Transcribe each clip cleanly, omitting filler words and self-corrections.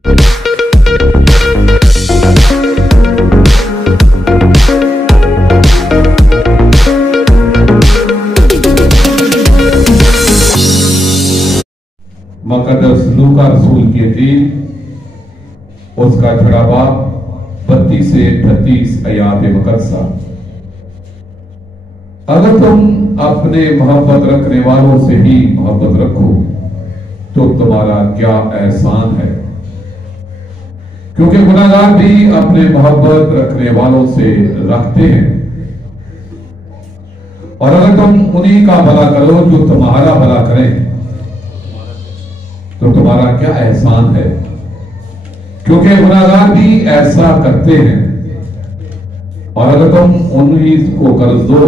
मुक़द्दस लूका रसूल की इंजील उसका छठा बाब 32 से 38 आयात मुक़द्दसा। अगर तुम अपने मोहब्बत रखने वालों से ही मोहब्बत रखो तो तुम्हारा क्या एहसान है, क्योंकि गुनाहगार भी अपने मोहब्बत रखने वालों से रखते हैं। और अगर तुम उन्हीं का भला करो जो तुम्हारा भला करें तो तुम्हारा क्या एहसान है, क्योंकि गुनाहगार भी ऐसा करते हैं। और अगर तुम उन्हीं को कर्ज दो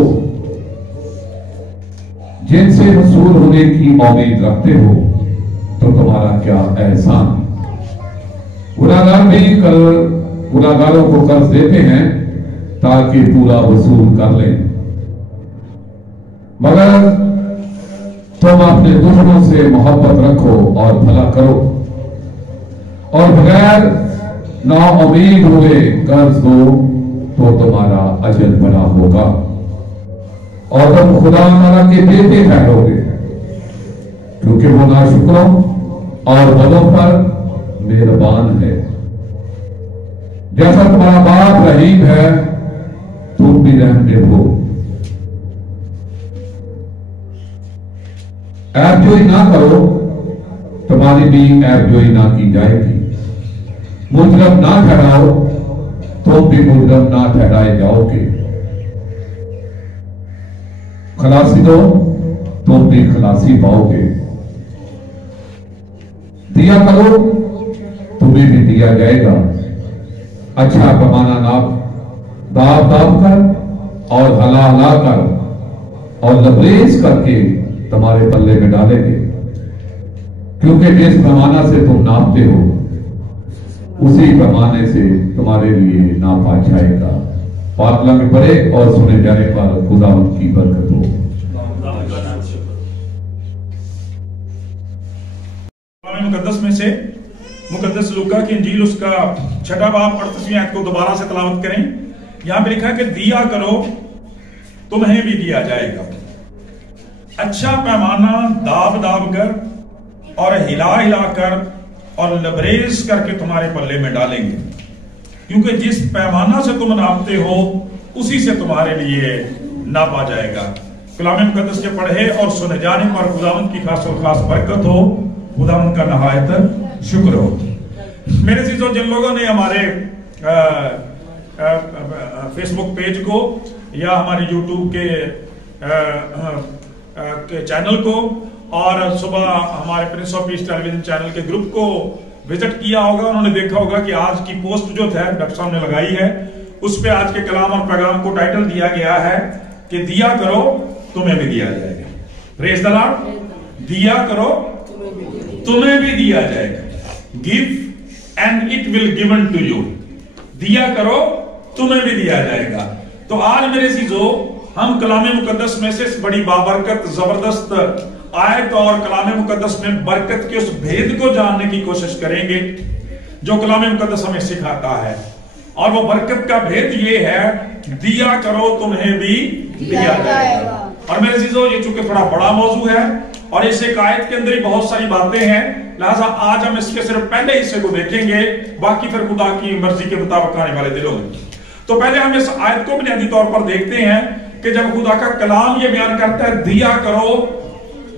जिनसे वसूल होने की उम्मीद रखते हो तो तुम्हारा क्या एहसान। गुनाहगार भी गुनाहगारों को कर्ज देते हैं ताकि पूरा वसूल कर लें, मगर तुम अपने दुश्मनों से मोहब्बत रखो और भला करो और बगैर ना उम्मीद हुए कर्ज दो तो तुम्हारा अजर बड़ा होगा और तुम खुदा ताला के बेटे ठहरोगे, क्योंकि वो नाशुक्रों और बदों पर मेहरबान है। जैसा तुम्हारा बाप रहीम है तुम भी रहमदिल हो। ऐबजोई ना करो, तुम्हारी भी ऐबजोई ना की जाएगी। मुजरम ना ठहराओ, तुम भी मुजरम ना ठहराए जाओगे। खलासी दो, तुम भी खलासी पाओगे। दिया करो, तुम्हें भी दिया जाएगा। अच्छा पैमाना दाब कर और हला हला कर और लबरेज करके तुम्हारे पल्ले में डालेंगे, क्योंकि जिस पैमाना से तुम नापते हो उसी पैमाने से तुम्हारे लिए नापा जाएगा। पातला में पढ़े और सुने जाने पर खुदावंद की बरकत हो। मुकद्दस में से मुकद्दस लूका की इंजील उसका छठा बाब 38वीं आयत को दोबारा से तलावत करें। यहां पे लिखा है कि दिया करो तुम्हें भी दिया जाएगा, अच्छा पैमाना दाब दाब कर और हिला हिला कर और लबरेज करके तुम्हारे पल्ले में डालेंगे, क्योंकि जिस पैमाना से तुम नापते हो उसी से तुम्हारे लिए नापा जाएगा। कलाम मुकद्दस के पढ़े और सुने जाने पर खुदावंद की खास और खास बरकत हो, खुदावंद का नहायत शुक्र हो। मेरे चीजों जिन लोगों ने हमारे फेसबुक पेज को या हमारे यूट्यूब के चैनल को और सुबह हमारे Prince of peace television channel के ग्रुप को विजिट किया होगा, उन्होंने देखा होगा कि आज की पोस्ट जो है डॉक्टर साहब ने लगाई है, उस पे आज के कलाम और पैगाम को टाइटल दिया गया है कि दिया करो तुम्हें भी दिया जाएगा। Praise the Lord. दिया करो तुम्हें भी दिया जाएगा। Give and it will given to you. दिया करो तुम्हें भी दिया जाएगा। तो आज मेरे चीजों हम कलाम मुकद्दस में से बड़ी बाबरकत जबरदस्त आयत और कलाम मुकद्दस में बरकत के उस भेद को जानने की कोशिश करेंगे जो कलाम मुकद्दस हमें सिखाता है। और वो बरकत का भेद ये है, दिया करो तुम्हें भी दिया जाएगा। और मेरे चीजों ये चूंकि थोड़ा बड़ा मौजू है और इस एक आयत के अंदर ही बहुत सारी बातें हैं, लिहाजा आज हम इसके सिर्फ पहले हिस्से को देखेंगे, बाकी फिर खुदा की मर्जी के मुताबिक आने वाले दिनों में। तो पहले हम इस आयत को बुनियादी तौर पर देखते हैं कि जब खुदा का कलाम ये बयान करता है दिया करो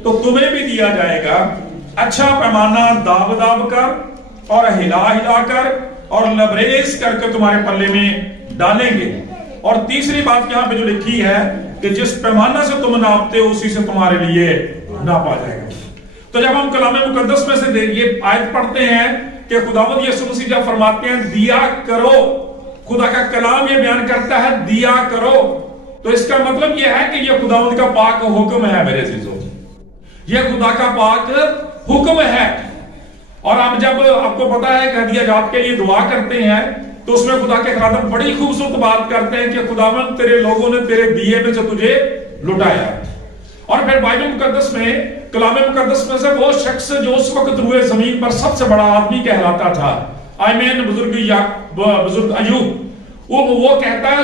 तो तुम्हें भी दिया जाएगा, अच्छा पैमाना दाब दाब कर और हिला हिला कर और लबरेज करके तुम्हारे पल्ले में डालेंगे। और तीसरी बात यहां पे जो लिखी है कि जिस पैमाना से तुम नापते हो उसी से तुम्हारे लिए नापा जाएगा। तो जब हम कलाम मुकद्दस में से ये आयत पढ़ते हैं कि खुदावंद यीशु मसीह जब फरमाते हैं दिया करो, खुदा का कलाम ये बयान करता है दिया करो, तो इसका मतलब यह है कि यह खुदावंद का पाक हुक्म है। मेरे चीजों यह खुदा का पाक हुक्म है। और आप जब आपको पता है कि हदिया जात के लिए दुआ करते हैं तो उसमें खुदा के खादम बड़ी खूबसूरत बात करते हैं कि खुदावंद तेरे लोगों ने तेरे दिए में से तुझे लुटाया। और फिर बाइबल मुकद्दस में कलाम मुकद्दस में से वो शख्स जो उस वक्त रूए जमीन पर सबसे बड़ा आदमी कहलाता था, आमीन, बुजुर्ग अयूब, वो कहता है,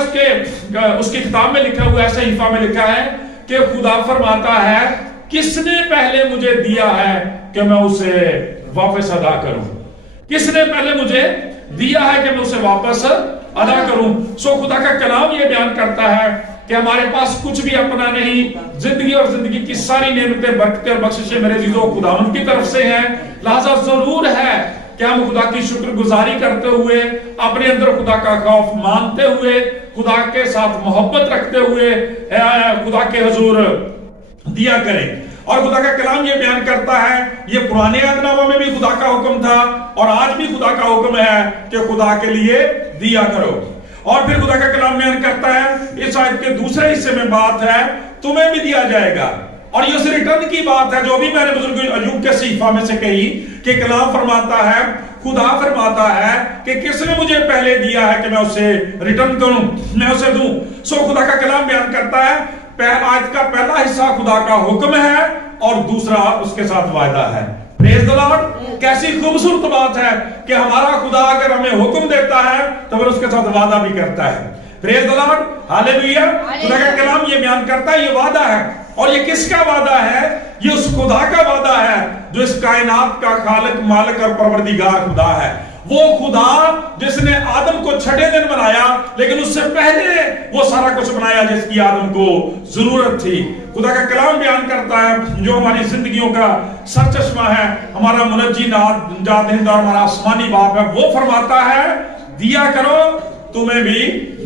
उसकी किताब में लिखा हुआ है, सहीफा में लिखा है कि खुदा फरमाता है किसने पहले मुझे दिया है कि मैं उसे वापस अदा करूं, किसने पहले मुझे दिया है कि मैं उसे वापस अदा करूं। सो खुदा का कलाम ये बयान करता है कि हमारे पास कुछ भी अपना नहीं, जिंदगी और जिंदगी की सारी नेमतें, बरकतें और बख्शिशें मेरे अज़ीज़ों खुदावंद की तरफ से हैं। लिहाजा जरूर है कि हम खुदा की शुक्रगुजारी करते हुए, अपने अंदर खुदा का खौफ मानते हुए, खुदा के साथ मोहब्बत रखते हुए खुदा के हुजूर दिया करें। और खुदा का कलाम ये बयान करता है, ये पुराने अहदनामा में भी खुदा का हुक्म था और आज भी खुदा का हुक्म है कि खुदा के लिए दिया करो। और फिर खुदा का कलाम बयान करता है, इस आयत के दूसरे हिस्से में बात है तुम्हें भी दिया जाएगा। और ये उस रिटर्न की बात है जो भी मैंने बुजुर्ग अयूब के सहीफा में से कही कि कलाम फरमाता है, खुदा फरमाता है कि किसने मुझे पहले दिया है कि मैं उसे रिटर्न करूं, मैं उसे दूं। सो खुदा का कलाम बयान करता है, आयत का पहला हिस्सा खुदा का हुक्म है और दूसरा उसके साथ वायदा है। Praise the Lord. कैसी खूबसूरत बात है कि हमारा खुदा अगर हमें हुक्म देता है तो फिर उसके साथ वादा भी करता है। Praise the Lord, hallelujah. खुदा का कलाम ये बयान करता है, ये वादा है। और ये किसका वादा है? ये उस खुदा का वादा है जो इस कायनात का खालिक, मालिक और परवरदिगार खुदा है। वो खुदा जिसने आदम को छठे दिन बनाया, लेकिन उससे पहले वो सारा कुछ बनाया जिसकी आदम को जरूरत थी। खुदा का कलाम बयान करता है, जो हमारी जिंदगियों का सरचश्मा है, हमारा मुनज्जी नाद और हमारा आसमानी बाप है, वो फरमाता है दिया करो तुम्हें भी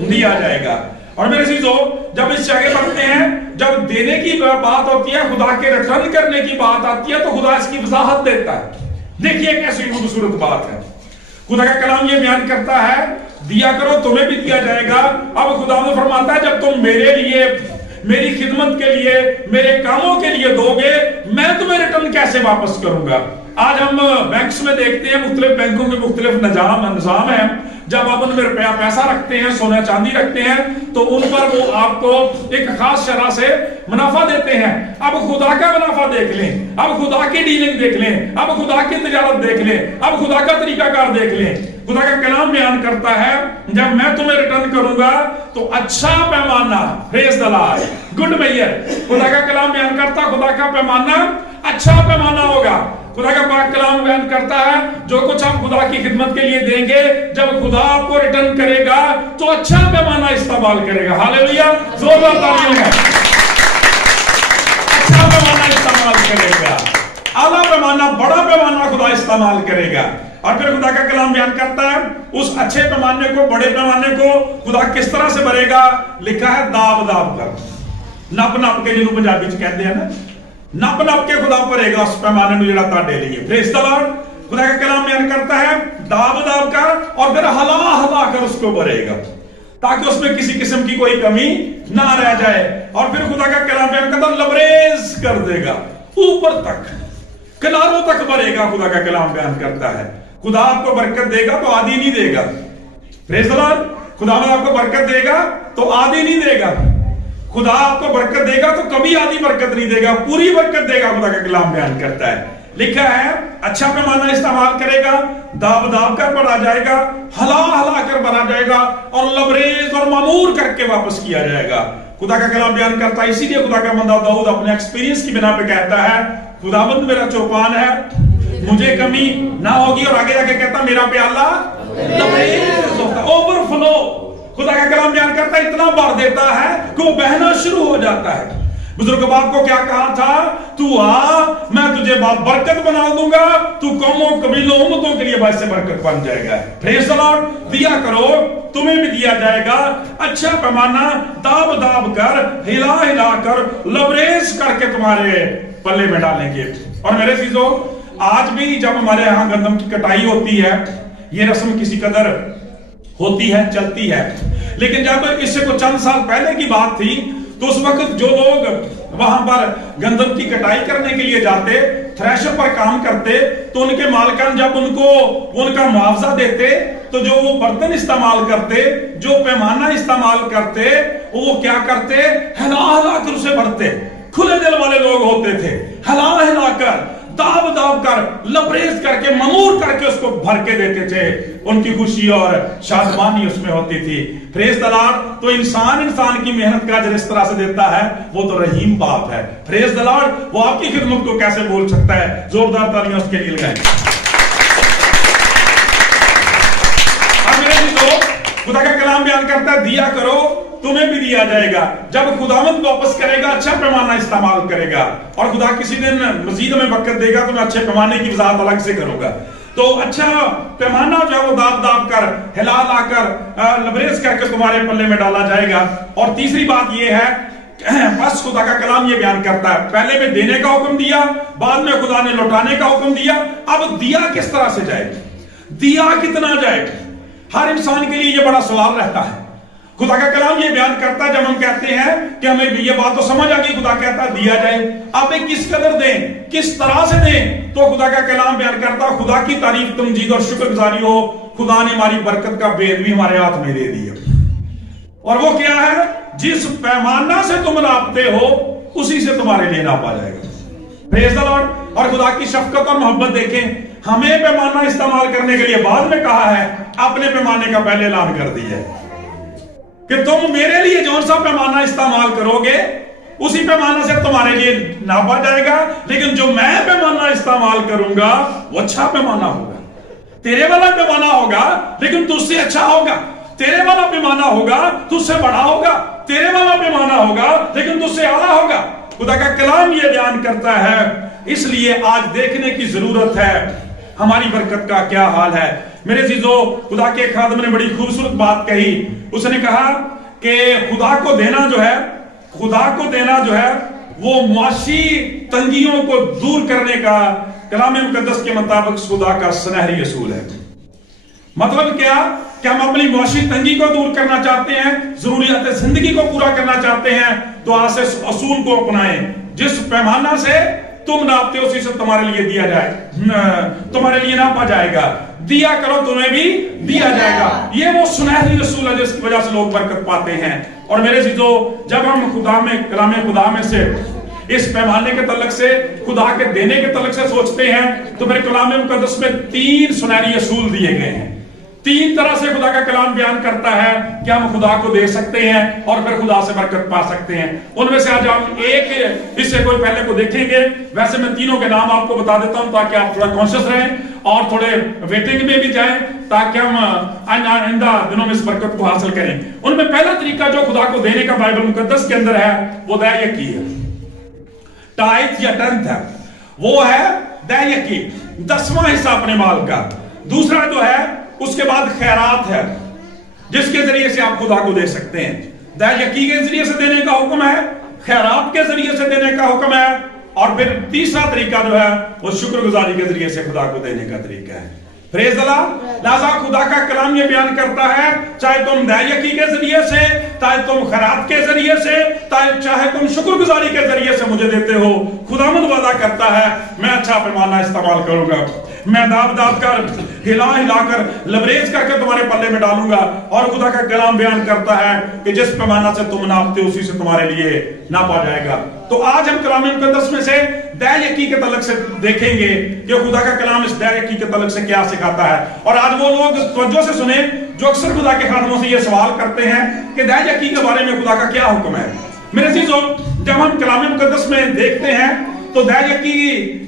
दिया जाएगा। और मेरे अज़ीज़ों, जब इस जगह पढ़ते हैं, जब देने की बात होती है, खुदा के रिटर्न करने की बात आती है, तो खुदा इसकी वजाहत देता है। देखिए कैसी खूबसूरत बात है। खुदा का कलाम ये बयान करता है दिया करो तुम्हें भी दिया जाएगा। अब खुदा ने फरमाता है जब तुम मेरे लिए, मेरी खिदमत के लिए, मेरे कामों के लिए दोगे, मैं तुम्हें रिटर्न कैसे वापस करूंगा। आज हम बैंक्स में देखते हैं, मुख्तलिफ बैंकों के मुख्तलिफ निजाम है। जब आप उनमें रुपया पैसा रखते हैं, सोना चांदी रखते हैं, तो उन पर वो आपको एक खास शरह से मुनाफा देते हैं। अब खुदा का मुनाफा देख लें, अब खुदा की डीलिंग देख लें, अब खुदा की तिजारत देख लें, अब खुदा का तरीकाकार देख लें। खुदा का कलाम बयान करता है जब मैं तुम्हें रिटर्न करूंगा तो अच्छा पैमाना, praise the Lord, good measure. खुदा का कलाम बयान करता खुदा का पैमाना अच्छा पैमाना होगा। खुदा का पाक कलाम बयान करता है जो कुछ हम खुदा की खिदमत के लिए देंगे, जब खुदा आपको रिटर्न करेगा तो अच्छा पैमाना इस्तेमाल करेगा। हालेलुया, जोरदार तालियां हैं। अच्छा पैमाना इस्तेमाल करेगा, आला पैमाना, बड़ा पैमाना खुदा इस्तेमाल करेगा। और फिर खुदा का कलाम बयान करता है उस अच्छे पैमाने को, बड़े पैमाने को खुदा किस तरह से भरेगा। लिखा है दाब दाब कर, नप नप के, जिन्होंने पंजाबी च कहते हैं ना, नप नप के खुदा भरेगा उस पैमाने में, जो ताड़े लिए। Praise the Lord. खुदा का कलाम बयान करता है दाब दाब कर और फिर हला हला कर उसको भरेगा, ताकि उसमें किसी किस्म की कोई कमी ना रह जाए। और फिर खुदा का कलाम बयान करता है लबरेज कर देगा, ऊपर तक, किनारों तक भरेगा। खुदा का कलाम बयान करता है खुदा आपको बरकत देगा तो आधी नहीं देगा। Praise the Lord. खुदा आपको बरकत देगा तो आधी नहीं देगा। खुदा आपको बरकत देगा तो कभी आधी बरकत नहीं देगा, पूरी बरकत देगा। खुदा का कलाम बयान करता है, लिखा है अच्छा पैमाना इस्तेमाल करेगा, दाब दाब कर बढ़ा जाएगा, हला हला कर बना जाएगा और लबरेज और मामूर करके वापस किया जाएगा। खुदा का कलाम बयान करता है, इसीलिए खुदा का बंदा दाऊद अपने एक्सपीरियंस की बिना पे कहता है खुदाबंद मेरा चौपान है, मुझे कमी ना होगी। और आगे जाके कहता मेरा प्याला लबरेज होता, ओवरफ्लो। खुदा का कलाम बयान करता है इतना भर देता है कि वो बहना शुरू हो जाता है। बुजुर्ग बाप को क्या कहा था, तू आ, मैं तुझे बरकत बना दूंगा, तू कौमों कबीलों उम्मतों के लिए बायस बरकत बन जाएगा। Praise the Lord. दिया करो तुम्हें भी दिया जाएगा, अच्छा पैमाना दाब दाब कर, हिला हिला कर, लबरेज करके तुम्हारे पल्ले में डालेंगे। और मेरे चीजों, आज भी जब हमारे यहाँ गंदम की कटाई होती है, ये रस्म किसी कदर होती है, चलती है, लेकिन जब इससे कुछ चंद साल पहले की बात थी तो उस वक्त जो लोग वहां पर गंदम की कटाई करने के लिए जाते, थ्रेशर पर काम करते, तो उनके मालिकान जब उनको उनका मुआवजा देते तो जो वो बर्तन इस्तेमाल करते, जो पैमाना इस्तेमाल करते, वो क्या करते, हिला हिला कर उसे भरते, खुले दिल वाले लोग होते थे, हिला हिला कर, दाब दाब कर, लबरेज करके, ममूर करके उसको भर के देते थे। उनकी खुशी और शादमानी उसमें होती थी। Praise the Lord. तो इंसान की मेहनत का अजर इस तरह से देता है, वो तो रहीम बाप है। Praise the Lord. वो आपकी खिदमत को कैसे बोल सकता है? जोरदार तालियां उसके लिए लगाएं। खुदा का कलाम बयान करता है, दिया करो तुम्हें भी दिया जाएगा। जब खुदावंद वापस करेगा, अच्छा पैमाना इस्तेमाल करेगा, और खुदा किसी दिन मजीद में वक्त देगा तो मैं अच्छे पैमाने की वजाहत अलग से करूंगा। तो अच्छा पैमाना जो है वो दाब दाब कर, हिला ला कर, लबरेज करके तुम्हारे पल्ले में डाला जाएगा। और तीसरी बात यह है, बस खुदा का कलाम ये बयान करता है, पहले में देने का हुक्म दिया, बाद में खुदा ने लौटाने का हुक्म दिया। अब दिया किस तरह से जाएगा, दिया कितना जाएगा, हर इंसान के लिए ये बड़ा सवाल रहता है। खुदा का कलाम ये बयान करता है, जब हम कहते हैं कि हमें ये बात तो समझ आ गई, खुदा कहता है दिया जाए, अब किस कदर दें, किस तरह से दें, तो खुदा का कलाम बयान करता है, खुदा की तारीफ, तमजीद और शुक्रगुजारी हो, खुदा ने हमारी बरकत का भेद भी हमारे हाथ में दे दिया। और वो क्या है? जिस पैमाना से तुम नापते हो उसी से तुम्हारे लिए नापा जाएगा। Praise the Lord. और खुदा की शफकत और मोहब्बत देखें, हमें पैमाना इस्तेमाल करने के लिए बाद में कहा है, अपने पैमाने का पहले ऐलान कर दिया है कि तुम मेरे लिए जो सा पैमाना इस्तेमाल करोगे उसी पैमाना से तुम्हारे लिए नापा जाएगा। लेकिन जो मैं पैमाना इस्तेमाल करूंगा वो अच्छा पैमाना होगा। तेरे वाला पैमाना होगा लेकिन तुझसे अच्छा होगा, तेरे वाला पैमाना होगा तुझसे बड़ा होगा, तेरे वाला पैमाना होगा लेकिन तुझसे आला होगा। खुदा का कलाम ये बयान करता है। इसलिए आज देखने की जरूरत है हमारी बरकत का क्या हाल है। मेरे अजीजों, खुदा के खादम ने बड़ी खूबसूरत बात कही। उसने कहा कि खुदा को देना जो है वो मुआशी तंगियों को दूर करने का कलाम मुकद्दस के मुताबिक खुदा का सुनहरी असूल है। मतलब क्या कि हम अपनी मुआशी तंगी को दूर करना चाहते हैं, जरूरियात जिंदगी को पूरा करना चाहते हैं, तो आज से असूल को अपनाएं। जिस पैमाना से तुम नापते हो उसी से तुम्हारे लिए दिया जाए, तुम्हारे लिए नापा जाएगा। दिया करो तुम्हें भी दिया जाएगा। ये वो सुनहरी रसूल है जिसकी वजह से लोग बरकत पाते हैं। और मेरे चीजों, जब हम खुदा में, कलाम खुदा में से इस पैमाने के तलक से, खुदा के देने के तलक से सोचते हैं, तो मेरे कलाम मुकद्दस में 3 सुनहरी असूल दिए गए हैं। 3 तरह से खुदा का कलाम बयान करता है कि हम खुदा को दे सकते हैं और फिर खुदा से बरकत पा सकते हैं। उनमें से आज हम एक हिस्से को पहले को देखेंगे। वैसे मैं तीनों के नाम आपको बता देता हूं ताकि आप थोड़ा कॉन्शियस रहें और थोड़े वेटिंग में भी जाएं, ताकि हम आइंदा दिनों में इस बरकत को हासिल करें। उनमें पहला तरीका जो खुदा को देने का बाइबल मुकद्दस के अंदर है वो दयाकी है, टाइथ या टेंथ है, वो है दयाकी, 10वां हिस्सा अपने माल का। दूसरा जो है उसके बाद खैरात है, जिसके जरिए से आप खुदा को दे सकते हैं। दयाकी के जरिए से देने का हुक्म है, खैरात के जरिए से देने का हुक्म है, और फिर तीसरा तरीका जो है वो शुक्रगुजारी के जरिए से खुदा को देने का तरीका है। Praise the Lord. लिहाजा खुदा का कलाम ये बयान करता है, चाहे तुम दयाकी के जरिए से, चाहे तुम खैरात के जरिए से, चाहे तुम शुक्रगुजारी के जरिए से मुझे देते हो, खुदावंद वादा करता है मैं अच्छा पैमाना इस्तेमाल करूंगा, मैं दाब दाब कर, हिला हिला कर, लबरेज करके तुम्हारे पल्ले में डालूंगा। और खुदा का कलाम बयान करता है कि जिस पैमाना से तुम नापते हो उसी से तुम्हारे लिए नापा जाएगा। तो आज हम कलाम मुकद्दस में से दयाकी के तलक से देखेंगे कि खुदा का कलाम इस दयाकी के तलक से क्या सिखाता है। और आज वो लोग तवज्जो से सुने जो अक्सर खुदा के खादमों से ये सवाल करते हैं कि दयाकी के बारे में खुदा का क्या हुक्म है। मेरे अजीजों, जब हम कलाम मुकद्दस में देखते हैं तो दयाकी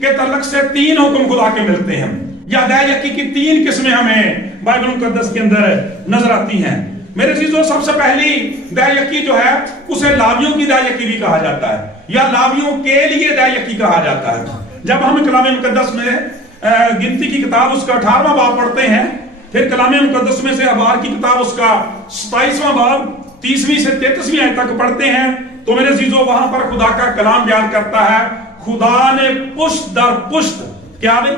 के तलक से 3 हुक्म खुदा के मिलते हैं, या दयाकी की 3 किस्में हमें बाइबल मुकद्दस के अंदर नजर आती हैं। मेरे चीजों, सबसे पहली दयाकी जो है उसे लावियों की दयाकी भी कहा जाता है, या लावियों के लिए दयाकी कहा जाता है। जब हम कलाम मुकद्दस में गिनती की किताब उसका 18वां बाब पढ़ते हैं, फिर कलाम मुकद्दस में से अखबार की किताब उसका 27वां बाब 30वीं से 33वीं आयत तक पढ़ते हैं, तो मेरे चीजों वहां पर खुदा का कलाम बयान करता है, खुदा ने पुश्त दर पुश्त, क्या वे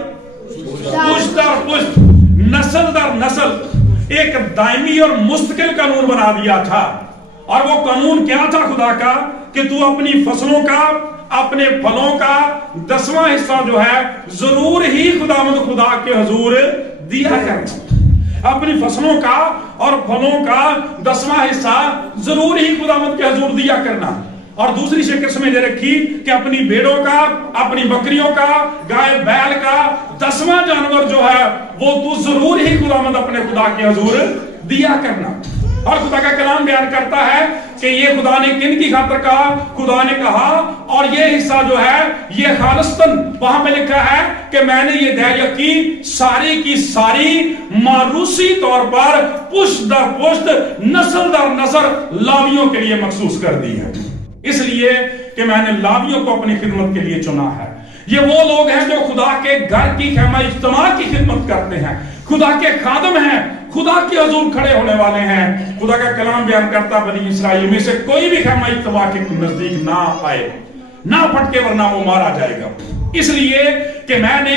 पुश्त दर पुश्त, नस्ल दर नस्ल एक दायमी और मुस्तकिल कानून बना दिया था। और वो कानून क्या था खुदा का कि तू अपनी फसलों का, अपने फलों का 10वां हिस्सा जो है जरूर ही खुदा के हुजूर दिया करना। अपनी फसलों का और फलों का 10वां हिस्सा जरूर ही खुदावंद के हुजूर दिया करना। और दूसरी से किस्में दे रखी कि अपनी भेड़ों का, अपनी बकरियों का, गाय बैल का 10वां जानवर जो है वो तू जरूर ही खुदावंद अपने खुदा के हुजूर दिया करना। और खुदा का कलाम बयान करता है कि ये खुदा ने किन की खातिर कहा, खुदा ने कहा, और ये हिस्सा जो है ये खालिस्तन, वहां पे लिखा है कि मैंने ये धैर्य की सारी मारूसी तौर पर पुष्ट दर पुष्ट, नस्ल दर नस्ल लावियों के लिए मखसूस कर दी है। इसलिए कि मैंने लावियों को अपनी खिदमत के लिए चुना है। ये वो लोग हैं जो खुदा के घर की खैमा इज्तिमा की खिदमत करते हैं, खुदा के खादम हैं, खुदा के हुजूर खड़े होने वाले हैं। खुदा का कलाम बयान करता बनी इसराइल में से कोई भी खैमा इज्तिमा के नजदीक ना आए, ना फटके, वरना वो मारा जाएगा। इसलिए कि मैंने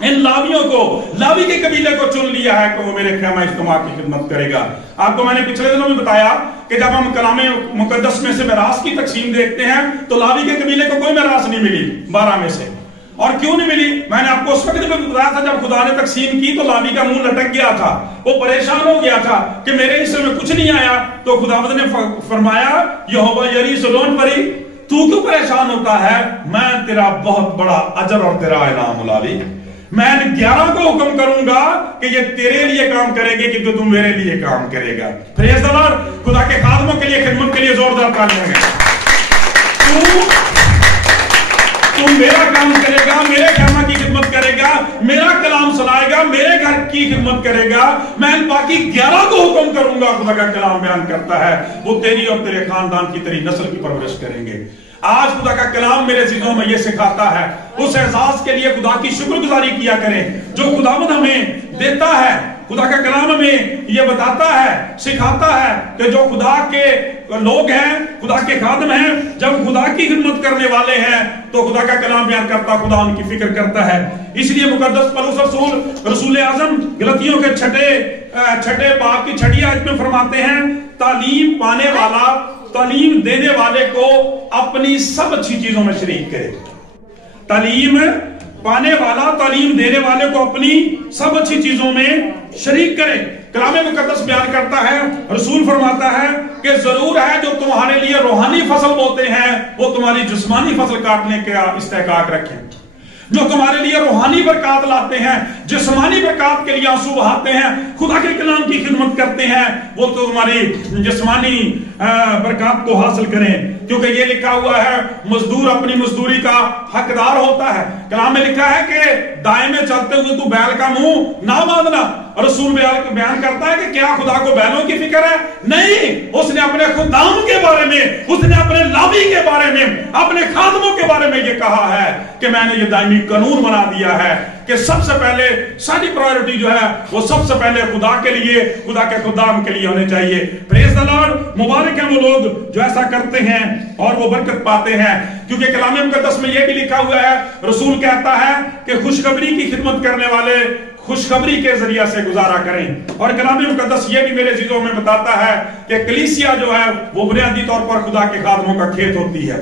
इन लावियों को, लावी के कबीले को चुन लिया है कि वो मेरे खैमा इज्तिमा की खिदमत करेगा। आपको मैंने पिछले दिनों में बताया कि जब हम कलाम मुकद्दस में से मिरास की तकसीम देखते हैं तो लावी के कबीले को कोई मिरास नहीं मिली 12 में से। और क्यों नहीं मिली? मैंने आपको उस वक्त भी बताया था जब खुदा ने तकसीम की तो लावी का मुंह लटक गया था, वो परेशान हो गया था कि मेरे हिस्से में कुछ नहीं आया। तो खुदावंद ने फरमाया, यहोवा यरी सुलोन परी, तू क्यों परेशान होता है? मैं तेरा बहुत बड़ा अजर और तेरा इनाम लावी, मैं 11 को हुक्म करूंगा कि ये तेरे लिए काम करेंगे कि तो तुम मेरे लिए काम करेगा। Praise the Lord. खुदा के खादमों के लिए, खिदमत के लिए जोरदार तालियां होंगे। तू मेरा काम करेगा, मेरे खैमा की खिदमत करेगा, मेरा कलाम सुनाएगा, मेरे घर की खिदमत करेगा, मैं बाकी 11 को हुक्म करूंगा। खुदा का कलाम बयान करता है वो तेरी और तेरे खानदान की, तेरी नस्ल की परवरिश करेंगे। आज खुदा का कलाम मेरे चीजों में ये सिखाता है उस एहसास के लिए खुदा की शुक्रगुजारी किया करें जो खुदावंद हमें देता है। खुदा का कलाम हमें ये बताता है, सिखाता है कि जो खुदा के लोग हैं, खुदा के खादम हैं, जब खुदा की खिदमत करने वाले हैं तो खुदा का कलाम बयान करता, खुदा उनकी फिक्र करता है। इसलिए मुकद्दस पौलुस रसूल आजम गलतियों के छठे बाब की 6ठी आयत में फरमाते हैं, तालीम पाने वाला तालीम देने वाले को अपनी सब अच्छी चीजों में शरीक करे। तालीम पाने वाला तालीम देने वाले को अपनी सब अच्छी चीजों में शरीक करे। कलाम मुकद्दस बयान करता है, रसूल फरमाता है कि जरूर है जो तुम्हारे लिए रूहानी फसल बोते हैं वो तुम्हारी जिस्मानी फसल काटने का इस्तेकाक रखें। जो तुम्हारे लिए रूहानी बरकत लाते हैं, जिस्मानी बरकत के लिए आंसू बहाते हैं, खुदा के कलाम की खिदमत करते हैं, वो तो तुम्हारी जिस्मानी बरकत को हासिल करें। क्योंकि ये लिखा हुआ है मजदूर अपनी मजदूरी का हकदार होता है। कलाम में लिखा है कि दाएं में चलते हुए तू बैल का मुंह ना बांधना। और रसूल बयान करता है कि क्या खुदा को बैलों की फिक्र है? नहीं, उसने अपने खुदाम के बारे में, उसने अपने लावी के बारे में, अपने खादमों के बारे में ये कहा है कि मैंने ये दायमी कानून बना दिया है कि सबसे पहले सारी प्रायोरिटी जो है वो सबसे पहले खुदा के लिए, खुदा के खुदाम के लिए होने चाहिए। Praise the Lord. मुबारक हैं वो लोग जो ऐसा करते हैं और वो बरकत पाते हैं। क्योंकि कलाम मुकद्दस में ये भी लिखा हुआ है, रसूल कहता है कि खुशखबरी की खिदमत करने वाले खुशखबरी के जरिया से गुजारा करें। और कलाम मुकद्दस ये भी मेरे चीजों में बताता है कि कलीसिया जो है वो बुनियादी तौर पर खुदा के खादमों का खेत होती है।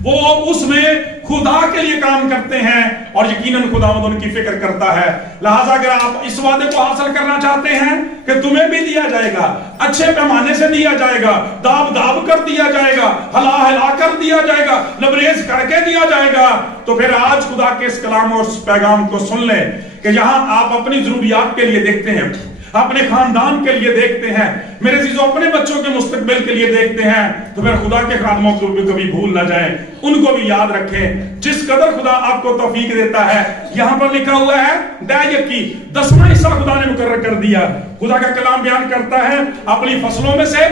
वो उसमें खुदा के लिए काम करते हैं और यकीनन खुदावंद उनकी फिक्र करता है। लिहाजा अगर आप इस वादे को हासिल करना चाहते हैं कि तुम्हें भी दिया जाएगा, अच्छे पैमाने से दिया जाएगा, दाब दाब कर दिया जाएगा, हला हला कर दिया जाएगा, लबरेज करके दिया जाएगा, तो फिर आज खुदा के इस कलाम और इस पैगाम को सुन लें कि जहां आप अपनी जरूरियात के लिए देखते हैं, अपने खानदान के लिए देखते हैं, मेरे चीजों अपने बच्चों के मुस्तकबिल के लिए देखते हैं, तो फिर खुदा के खादमों को भी कभी भूल ना जाएं, उनको भी याद रखें। जिस कदर खुदा आपको तौफीक देता है, यहां पर लिखा हुआ है दायक की 10वां हिस्सा खुदा ने मुकर्रर कर दिया। खुदा का कलाम बयान करता है अपनी फसलों में से,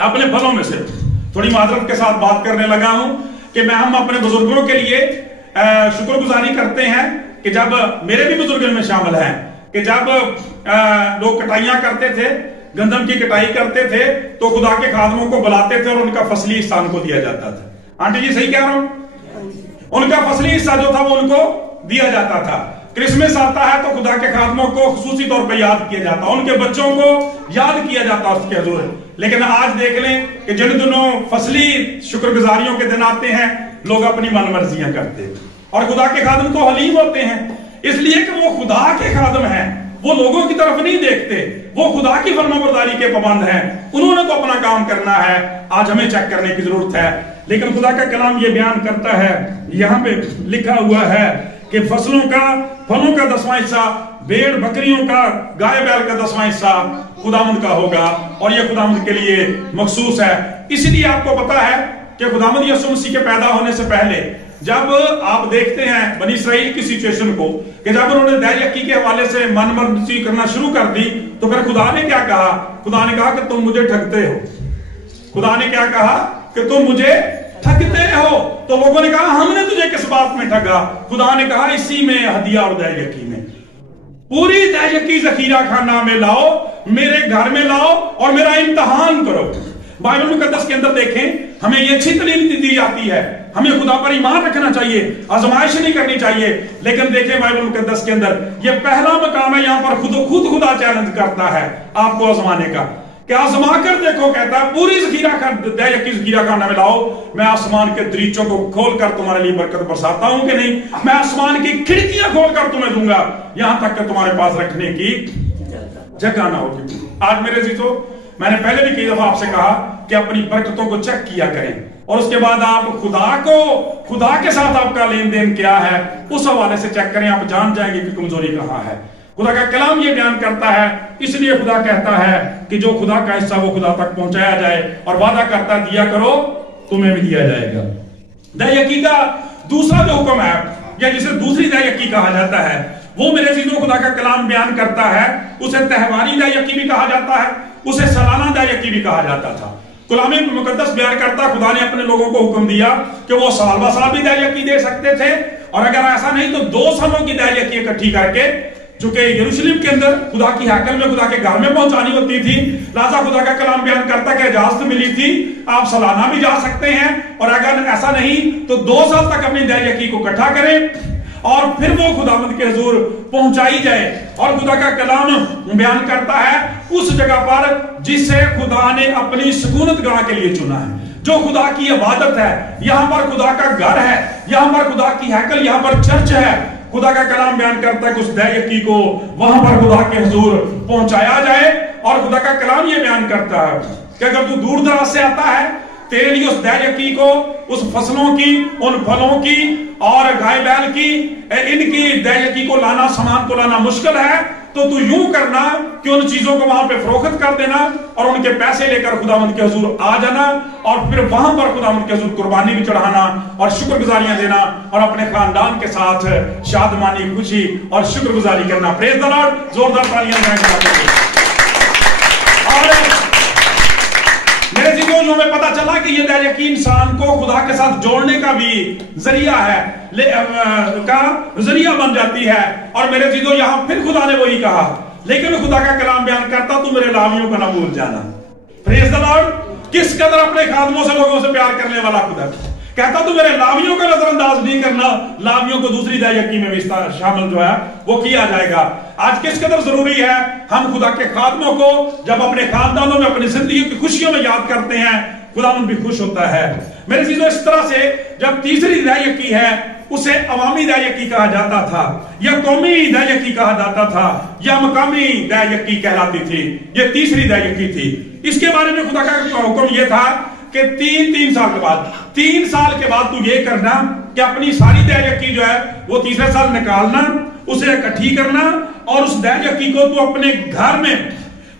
अपने फलों में से। थोड़ी माजरत के साथ बात करने लगा हूं कि हम अपने बुजुर्गों के लिए शुक्रगुजारी करते हैं कि जब मेरे भी बुजुर्ग में शामिल हैं कि जब लोग कटाइयां करते थे, गंदम की कटाई करते थे, तो खुदा के खादमों को बुलाते थे और उनका फसली हिस्सा उनको दिया जाता था। आंटी जी सही कह रहा हूं? उनका फसली हिस्सा जो था वो उनको दिया जाता था। क्रिसमस आता है तो खुदा के खादमों को खुसूसी तौर पर याद किया जाता, उनके बच्चों को याद किया जाता उसके हुजूर। लेकिन आज देख लें कि जिन दिनों फसली शुक्रगुजारियों के दिन आते हैं, लोग अपनी मनमर्जियां करते हैं और खुदा के खादम तो हलीम होते हैं, इसलिए कि वो खुदा के खादम हैं, وہ لوگوں کی طرف نہیں دیکھتے، وہ خدا کی فرمانبرداری کے پابند ہیں، انہوں نے تو اپنا کام کرنا ہے، آج ہمیں چیک کرنے کی ضرورت ہے۔ لیکن خدا کا کلام یہ بیان کرتا ہے، یہاں پہ لکھا ہوا ہے کہ فصلوں کا، پھلوں کا 10واں حصہ، بھیڑ بکریوں کا، گائے بیل کا 10واں حصہ خداوند کا ہوگا، اور یہ خداوند کے لیے مخصوص ہے۔ اس لیے آپ کو پتا ہے کہ خداوند یسوع مسیح کے پیدا ہونے سے پہلے جب آپ دیکھتے ہیں بنی اسرائیل کی سچویشن کو کہ جب انہوں نے دہ یکی کے حوالے سے من مرضی کرنا شروع کر دی تو پھر خدا نے کیا کہا؟ خدا نے کہا کہ تم مجھے ٹھگتے ہو۔ خدا نے کیا کہا؟ کہ تم مجھے ٹھگتے ہو۔ تو لوگوں نے کہا ہم نے تجھے کس بات میں ٹھگا؟ خدا نے کہا اسی میں، ہدیہ اور دہ یکی میں، پوری دہ یکی ذخیرہ خانہ میں لاؤ، میرے گھر میں لاؤ اور میرا امتحان کرو۔ بائبل مقدس کے اندر دیکھیں ہمیں یہ اچھی تعلیم دی جاتی ہے، ہمیں خدا پر ایمان رکھنا چاہیے، آزمائش نہیں کرنی چاہیے، لیکن دیکھیں بائبل مقدس کے اندر یہ پہلا مقام ہے، یہاں پر خود خدا چیلنج کرتا ہے آپ کو آزمانے کا کہ آزما کر دیکھو، کہتا ہے پوری دہ یکی ذخیرہ خانہ میں لاؤ، میں آسمان کے دریچوں کو کھول کر تمہارے لیے برکت برساتا ہوں کہ نہیں، میں آسمان کی کھڑکیاں کھول کر تمہیں دوں گا یہاں تک کہ تمہارے پاس رکھنے کی جگہ نہ ہوگی۔ آج میرے عزیزو، میں نے پہلے بھی کئی دفعہ آپ سے کہا کہ اپنی برکتوں کو چیک کیا کریں، اور اس کے بعد آپ خدا کے ساتھ آپ کا لین دین کیا ہے اس حوالے سے چیک کریں، آپ جان جائیں گے کہ کمزوری کہاں ہے۔ خدا کا کلام یہ بیان کرتا ہے، اس لیے خدا کہتا ہے کہ جو خدا کا حصہ وہ خدا تک پہنچایا جائے، اور وعدہ کرتا دیا کرو تمہیں بھی دیا جائے گا۔ دہ یکی کا دوسرا جو حکم ہے، یا جسے دوسری دہ یکی کہا جاتا ہے، وہ میرے عزیزوں خدا کا کلام بیان کرتا ہے، اسے تہواری دہ یکی بھی کہا جاتا ہے، اسے سالانہ دہ یکی بھی کہا جاتا تھا۔ کلام مقدس بیان کرتا ہے خدا نے اپنے لوگوں کو حکم دیا کہ وہ سال بہ سال بھی دہ یکی دے سکتے تھے، اور اگر ایسا نہیں تو 2 سالوں کی دہ یکی اکٹھی کر کے، چونکہ یروشلم کے اندر خدا کی ہیکل میں خدا کے گھر میں پہنچانی ہوتی تھی، لہذا خدا کا کلام بیان کرتا کہ اجازت ملی تھی آپ سالانہ بھی جا سکتے ہیں، اور اگر ایسا نہیں تو 2 سال تک اپنی دہ یکی کو اکٹھا کریں اور پھر وہ خداوند کے حضور پہنچائی جائے۔ اور خدا کا کلام بیان کرتا ہے اس جگہ پر جسے خدا نے اپنی سکونت گاہ کے لیے چنا ہے، جو خدا کی عبادت ہے، یہاں پر خدا کا گھر ہے، یہاں پر خدا کی ہیکل، یہاں پر چرچ ہے۔ خدا کا کلام بیان کرتا ہے کہ اس دہ یکی کو وہاں پر خدا کے حضور پہنچایا جائے، اور خدا کا کلام یہ بیان کرتا ہے کہ اگر تو دور دراز سے آتا ہے، تیرے لیے اس دہ یکی کو، اس فصلوں کی، ان پھلوں کی اور گائے بیل کی، ان کی دہ یکی کو لانا، سامان کو لانا مشکل ہے، تو یوں کرنا کہ ان چیزوں کو وہاں پہ فروخت کر دینا اور ان کے پیسے لے کر خداوند کے حضور آ جانا، اور پھر وہاں پر خداوند کے حضور قربانی بھی چڑھانا اور شکر گزاریاں دینا اور اپنے خاندان کے ساتھ شادمانی، خوشی اور شکر گزاری کرنا۔ پریز دی لارڈ، زوردار تالیاں بجائیں۔ اور میرے عزیزوں، جو ہمیں پتا چلا کہ یہ دہ یکی انسان کو خدا کے ساتھ جوڑنے کا بھی ذریعہ ہے، ذریعہ بن جاتی ہے، اور میرے عزیزوں یہاں پھر خدا نے وہی کہا، لیکن خدا کا کلام بیان کرتا تو میرے لاویوں کا نہ بھول جانا۔ پریز دی لارڈ، کس قدر اپنے خادموں سے، لوگوں سے پیار کرنے والا خدا کہتا تو میرے لاویوں کا نظر انداز نہیں کرنا، لاویوں کو دوسری دہ یکی میں بھی شامل جو ہے وہ کیا جائے گا۔ آج کس قدر ضروری ہے ہم خدا کے خادموں کو جب اپنے خاندانوں میں، اپنی زندگی کی خوشیوں میں یاد کرتے ہیں، خداوند بھی خوش ہوتا ہے۔ میرے عزیزو، اس طرح سے جب تیسری دہ یکی ہے اسے عوامی دہ یکی کہا جاتا تھا، یا قومی دہ یکی کہا جاتا تھا، یا مقامی دہ یکی کہلاتی تھی، یہ تیسری دہ یکی تھی۔ اس کے بارے میں خدا کا حکم یہ تھا کہ 3 سال کے بعد، 3 سال کے بعد تو یہ کرنا کہ اپنی ساری دہ یکی جو ہے وہ تیسرے سال نکالنا، اسے اکٹھی کرنا، اور اس دہ یکی کو تو اپنے گھر میں،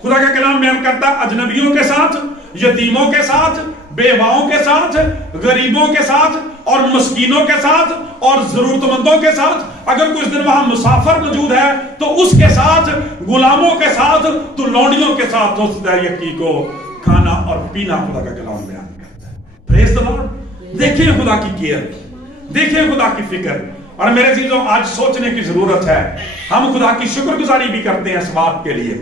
خدا کا کلام بیان کرتا اجنبیوں کے ساتھ، یتیموں کے ساتھ، بیواؤں کے ساتھ، غریبوں کے ساتھ اور مسکینوں کے ساتھ اور ضرورت مندوں کے ساتھ، اگر کوئی دن وہاں مسافر موجود ہے تو اس کے ساتھ، غلاموں کے ساتھ، تو لونڈیوں کے ساتھ اس دہ یکی کو کھانا اور پینا خدا کا کلام بیان کرتا ہے۔ پریز دی لارڈ، دیکھیں خدا کی کیئر، دیکھیں خدا کی فکر۔ اور میرے عزیزوں، آج سوچنے کی ضرورت ہے، ہم خدا کی شکر گزاری بھی کرتے ہیں اس بات کے لیے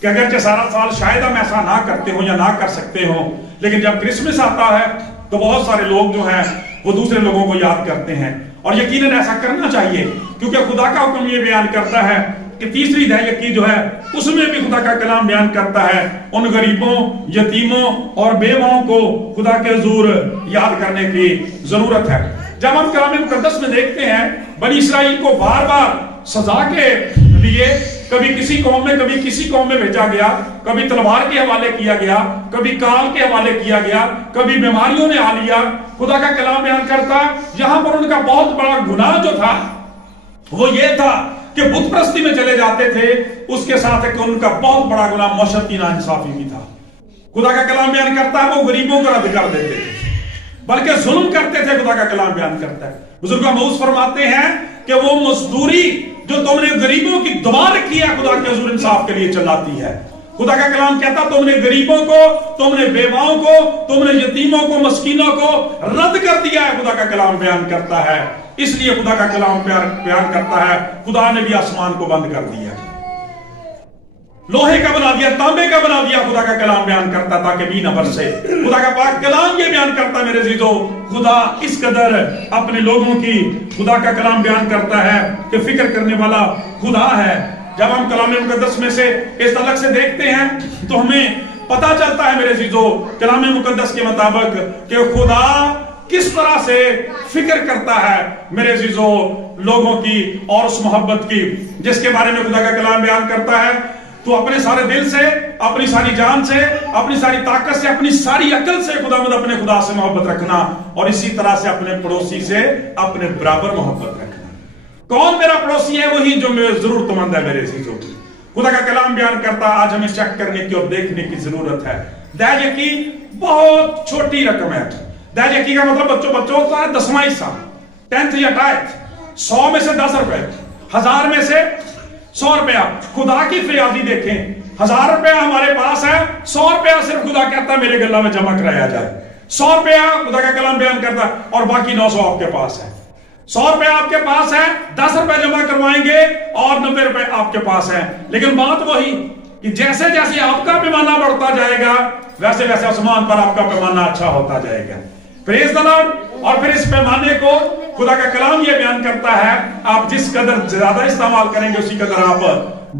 کہ اگرچہ سارا سال شاید ہم ایسا نہ کرتے ہوں یا نہ کر سکتے ہوں، لیکن جب کرسمس آتا ہے تو بہت سارے لوگ جو ہیں وہ دوسرے لوگوں کو یاد کرتے ہیں، اور یقیناً ایسا کرنا چاہیے، کیونکہ خدا کا حکم یہ بیان کرتا ہے کہ تیسری دہ یکی جو ہے اس میں بھی خدا کا کلام بیان کرتا ہے ان غریبوں، یتیموں اور بیواؤں کو خدا کے حضور یاد کرنے کی ضرورت ہے۔ جب ہم کلام مقدس میں دیکھتے ہیں بنی اسرائیل کو بار بار سزا کے لیے کبھی کسی قوم میں کبھی کسی قوم میں بھیجا گیا، کبھی تلوار کے حوالے کیا گیا، کبھی کال کے حوالے کیا گیا، کبھی بیماریوں نے آ لیا۔ خدا کا کلام بیان کرتا یہاں پر ان کا بہت بڑا گناہ جو تھا وہ یہ تھا کہ بت پرستی میں چلے جاتے تھے، اس کے ساتھ کہ ان کا بہت بڑا گناہ معاشرت کی ناانصافی بھی تھا۔ خدا کا کلام بیان کرتا ہے وہ غریبوں کو رد کر دیتے تھے، بلکہ ظلم کرتے تھے۔ خدا کا کلام بیان کرتا ہے، بزرگاں موعوظ فرماتے ہیں کہ وہ مزدوری جو تم نے غریبوں کی دبا رکھی ہے خدا کے حضور انصاف کے لیے چلاتی ہے۔ خدا کا کلام کہتا تم نے غریبوں کو، تم نے بیواؤں کو، تم نے یتیموں کو، مسکینوں کو رد کر دیا ہے۔ خدا کا کلام بیان کرتا ہے، اس لیے خدا کا کلام بیان کرتا ہے خدا نے بھی آسمان کو بند کر دیا، لوہے کا بنا دیا، تانبے کا بنا دیا۔ خدا کا کلام بیان کرتا تاکہ بھی نہ برسے۔ خدا کا پاک کلام یہ بیان کرتا میرے عزیزو، خدا اس قدر اپنے لوگوں کی، خدا کا کلام بیان کرتا ہے کہ فکر کرنے والا خدا ہے۔ جب ہم کلام مقدس میں سے اس تعلق سے دیکھتے ہیں تو ہمیں پتا چلتا ہے میرے عزیزو کلام مقدس کے مطابق کہ خدا کس طرح سے فکر کرتا ہے میرے عزیزو لوگوں کی اور اس محبت کی جس کے بارے میں خدا کا کلام بیان کرتا ہے۔ تو اپنے سارے دل سے، اپنی ساری جان سے، اپنی ساری طاقت سے، اپنی ساری عقل سے خداوند اپنے خدا سے محبت رکھنا، اور اسی طرح سے اپنے پڑوسی سے اپنے برابر محبت رکھنا۔ کون میرا پڑوسی ہے؟ وہی جو میرے ضرورت مند ہے میرے عزیزو۔ خدا کا کلام بیان کرتا آج ہمیں چیک کرنے کی اور دیکھنے کی ضرورت ہے۔ دہیج کی بہت چھوٹی رقم ہے۔ دہیج کی کا مطلب بچوں ہوتا ہے 10واں حصہ، 10th یا 100 میں سے 10 روپے، 1000 میں سے 100 روپیہ۔ خدا کی فریادی دیکھیں، 1000 روپیہ ہمارے پاس ہے، 100 روپیہ صرف خدا کہتا ہے میرے گلہ میں جمع کرایا جائے۔ 100 روپیہ خدا کا کلام بیان کرتا ہے اور باقی 900 آپ کے پاس ہے۔ 100 روپے آپ کے پاس ہے، 10 روپے جمع کروائیں گے اور 90 روپے آپ کے پاس ہیں۔ لیکن بات وہی کہ جیسے جیسے آپ کا پیمانہ بڑھتا جائے گا ویسے ویسے آسمان پر آپ کا پیمانہ اچھا ہوتا جائے گا۔ پریز دی لارڈ۔ اور پھر اس پیمانے کو خدا کا کلام یہ بیان کرتا ہے آپ جس قدر زیادہ استعمال کریں گے اسی قدر آپ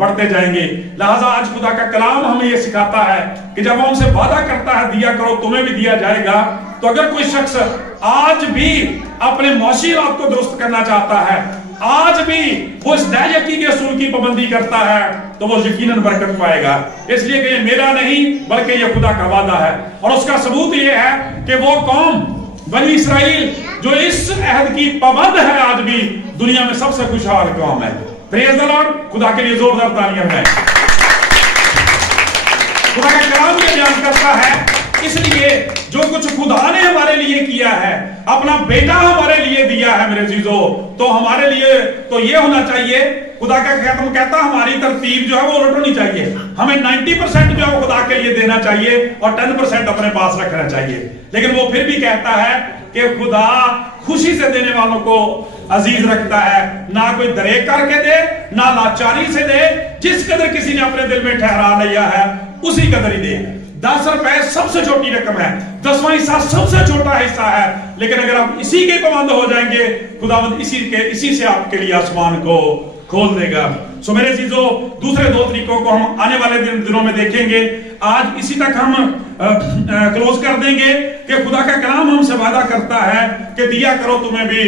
بڑھتے جائیں گے۔ لہٰذا آج خدا کا کلام ہمیں یہ سکھاتا ہے کہ جب وہ ہم سے وعدہ کرتا ہے دیا کرو تمہیں بھی دیا جائے گا، تو اگر کوئی شخص آج بھی اپنے معاشرات کو درست کرنا چاہتا ہے، آج بھی وہ اس دہ یقین کے اصول کی پابندی کرتا ہے، تو وہ یقیناً برکت پائے گا۔ اس لیے کہ یہ میرا نہیں بلکہ یہ خدا کا وعدہ ہے، اور اس کا ثبوت یہ ہے کہ وہ قوم بنی اسرائیل جو اس عہد کی پابند ہے آج بھی دنیا میں سب سے خوشحال قوم ہے۔ پریز دی لارڈ۔ خدا کے لیے زوردار تالیاں ہیں۔ خدا کا کلام یہ بیان کرتا ہے اس لیے جو کچھ خدا نے ہمارے لیے کیا ہے، اپنا بیٹا ہمارے لیے دیا ہے میرے عزیزو، تو ہمارے لیے تو یہ ہونا چاہیے خدا کا کہتا ہماری ترتیب جو ہے وہ الٹ ہونی چاہیے۔ ہمیں 90% جو ہے وہ خدا کے لیے دینا چاہیے اور 10% اپنے پاس رکھنا چاہیے۔ لیکن وہ پھر بھی کہتا ہے کہ خدا خوشی سے دینے والوں کو عزیز رکھتا ہے، نہ کوئی دریغ کر کے دے نہ لاچاری سے دے، جس قدر کسی نے اپنے دل میں ٹھہرا لیا ہے اسی قدر ہی دے۔ 10 روپے سب سے چھوٹی رقم ہے، 10واں حصہ سب سے چھوٹا حصہ ہے، لیکن اگر آپ اسی کے پابند ہو جائیں گے خداوند اسی سے آپ کے لیے آسمان کو کھول دے گا۔ سو میرے عزیزو دوسرے 2 طریقوں کو ہم آنے والے دنوں میں دیکھیں گے۔ آج اسی تک ہم کلوز کر دیں گے کہ خدا کا کلام ہم سے وعدہ کرتا ہے کہ دیا کرو تمہیں بھی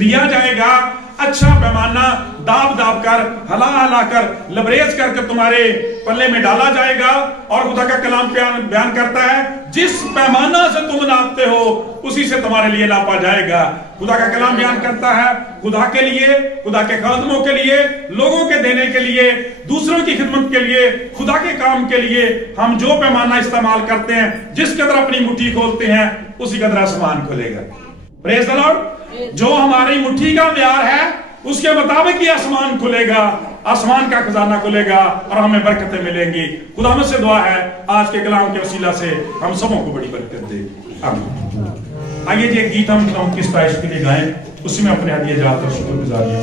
دیا جائے گا، اچھا پیمانہ داب داب کر ہلا ہلا کر لبریز کر کے تمہارے پلے میں ڈالا جائے گا۔ اور خدا کا کلام بیان کرتا ہے جس پیمانہ سے تم ناپتے ہو اسی سے تمہارے لیے ناپا جائے گا۔ خدا کا کلام بیان کرتا ہے خدا کے لیے، خدا کے خادموں کے لیے، لوگوں کے دینے کے لیے، دوسروں کی خدمت کے لیے، خدا کے کام کے لیے ہم جو پیمانہ استعمال کرتے ہیں، جس قدر اپنی مٹھی کھولتے ہیں اسی قدر آسمان کھلے گا۔ پریز دی لارڈ۔ جو ہماری مٹھی کا معیار ہے اس کے مطابق ہی آسمان کھلے گا، آسمان کا خزانہ کھلے گا اور ہمیں برکتیں ملیں گی۔ خدا مجھ سے دعا ہے آج کے کلام کے وسیلہ سے ہم سبوں کو بڑی برکت دے۔ آمین۔ آئیے جی ایک گیت ہم کی ستائش کے لیے گائیں، اسی میں اپنے ہدیے جات اور شکر گزاریاں۔